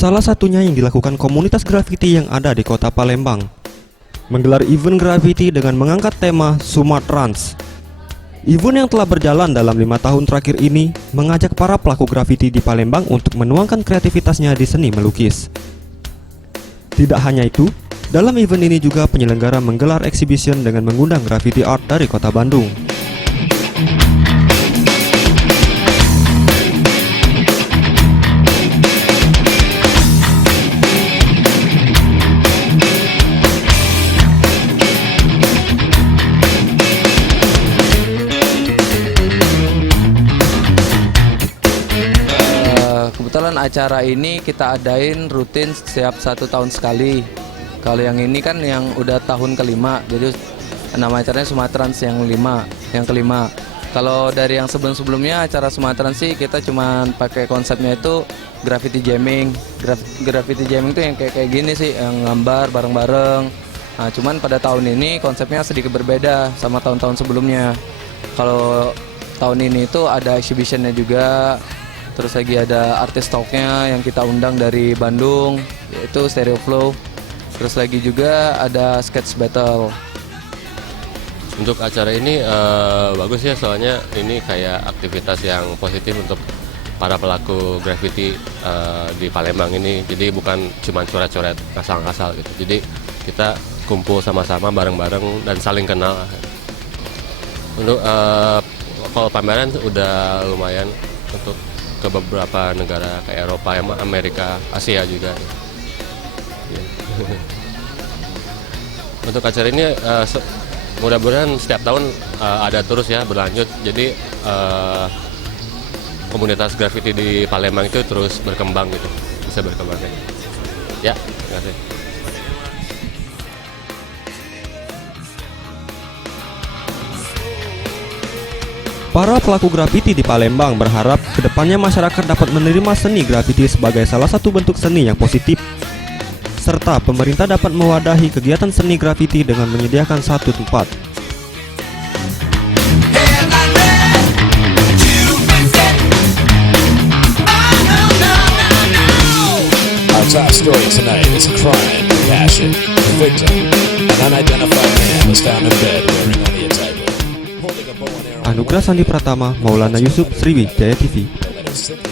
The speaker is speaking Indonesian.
Salah satunya yang dilakukan komunitas grafiti yang ada di kota Palembang, menggelar event grafiti dengan mengangkat tema Sumatrans. Event yang telah berjalan dalam 5 tahun terakhir ini mengajak para pelaku grafiti di Palembang untuk menuangkan kreativitasnya di seni melukis. Tidak hanya itu, dalam event ini juga penyelenggara menggelar exhibition dengan mengundang graffiti art dari kota Bandung. Kebetulan acara ini kita adain rutin setiap 1 tahun sekali. Kalau yang ini kan yang udah tahun kelima, jadi nama acaranya Sumatrans yang kelima. Kalau dari yang sebelum-sebelumnya acara Sumatrans sih kita cuma pakai konsepnya itu graffiti jamming. Graffiti jamming itu yang kayak gini sih, yang gambar bareng-bareng. Nah, cuman pada tahun ini konsepnya sedikit berbeda sama tahun-tahun sebelumnya. Kalau tahun ini itu ada exhibitionnya juga. Terus lagi ada artis talknya yang kita undang dari Bandung, yaitu Stereo Flow. Terus lagi juga ada sketch battle. Untuk acara ini bagus ya, soalnya ini kayak aktivitas yang positif untuk para pelaku graffiti di Palembang ini. Jadi bukan cuma coret-coret ngasal-ngasal gitu. Jadi kita kumpul sama-sama bareng-bareng dan saling kenal. Untuk kalau pameran udah lumayan untuk ke beberapa negara kayak Eropa, Amerika, Asia juga. Untuk acara ini mudah-mudahan setiap tahun ada terus ya, berlanjut. Jadi komunitas graffiti di Palembang itu terus berkembang gitu, bisa berkembang. Ya, terima kasih. Para pelaku grafiti di Palembang berharap kedepannya masyarakat dapat menerima seni grafiti sebagai salah satu bentuk seni yang positif, serta pemerintah dapat mewadahi kegiatan seni grafiti dengan menyediakan satu tempat. Our top story tonight is a crime, passion. The victim, an unidentified man, was found in bed wearing only a tightrope, holding a bow and arrow. Anugrah Sandi Pratama, Maulana Yusuf, Sriwijaya TV. The letter simply